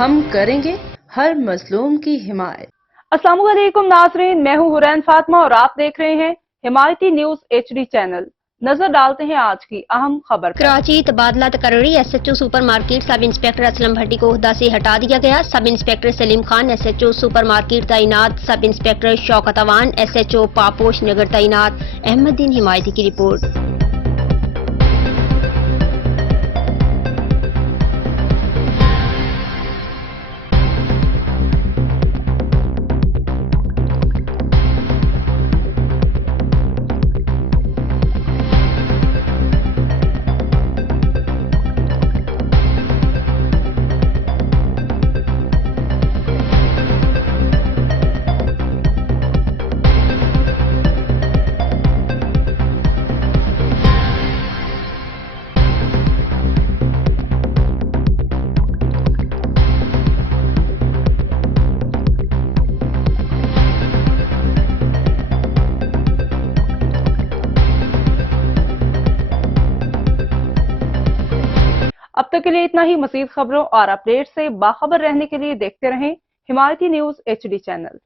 हम करेंगे हर मजलूम की हिमायत। अस्सलाम वालेकुम नाजरीन, मैं हूं हुरैन फातिमा और आप देख रहे हैं हिमायती न्यूज HD चैनल। नजर डालते हैं आज की अहम खबर पर। कराची तबादला तकर्री SHO super market sub inspector Aslam Bhatti को ओहदा से हटा दिया गया। Sub inspector Salim Khan SHO super market तैनात। Sub inspector Shaukat Awan SHO Paposh Nagar तैनात। अहमदीन हिमायती की रिपोर्ट। अब तक के लिए इतना ही। मजीद खबरों और अपडेट से बाखबर रहने के लिए देखते रहें हिमायती न्यूज HD चैनल।